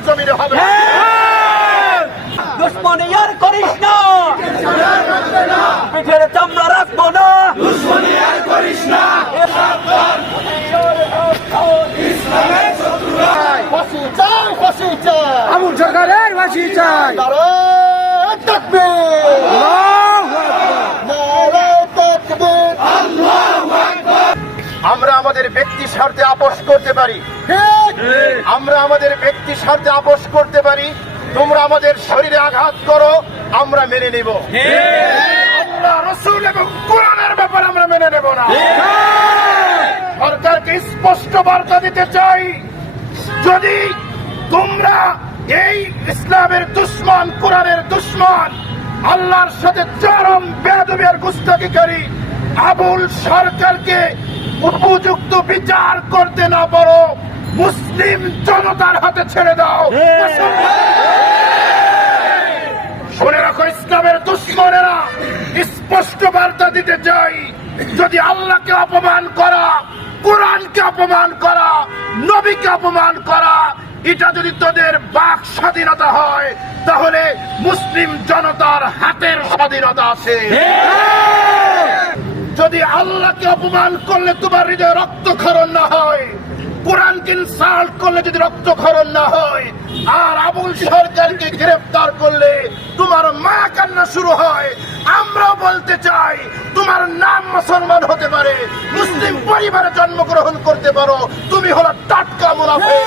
জমিনে হবে হ্যাঁ! দুশ্মনী আর করিস না। পিঠের চামড়া রাখব না। দুশ্মনী আর করিস না। আমরা আমাদের ব্যক্তি স্বার্থে আপোষ করতে পারি। আমরা আমাদের ব্যক্তি স্বার্থে আপোষ করতে পারি। তোমরা আমাদের শরীরে আঘাত করো, আমরা মেনে নেব। আল্লাহ রসুল এবং আমরা মেনে নেব না। সরকারকে স্পষ্ট বার্তা দিতে চাই, যদি তোমরা এই ইসলামের দুশ্মন, কোরআনের দুশ্মন, আল্লাহর সাথে চরম বেদবের গুস্তাকিকারী আবুল সরকারকে উপযুক্ত বিচার করতে না পারো মুসলিম জনতার হাতে ছেড়ে দাও। শুনে রাখো ইসলামের দুশ্মনেরা স্পষ্ট বার্তা দিতে চাই। যদি আল্লাহকে অপমান করা কোরআনকে অপমান করা নবীকে অপমান করা এটা যদি তোদের বাক স্বাধীনতা হয় তাহলে মুসলিম জনতার হাতের স্বাধীনতা আছে। যদি আল্লাহকে অপমান করলে তোমার হৃদয় রক্তক্ষরণ না হয় কোরআনকে ইনসাল্ট করলে যদি রক্তক্ষরণ না হয়, আর আবুল সরকারকে গ্রেফতার করলে তোমার মা কান্না শুরু হয়। আমরাও বলতে চাই, তোমার নাম মুসলমান হতে পারে, মুসলিম পরিবারে জন্মগ্রহণ করতে পারো, তুমি হলো টাটকা মুনাফে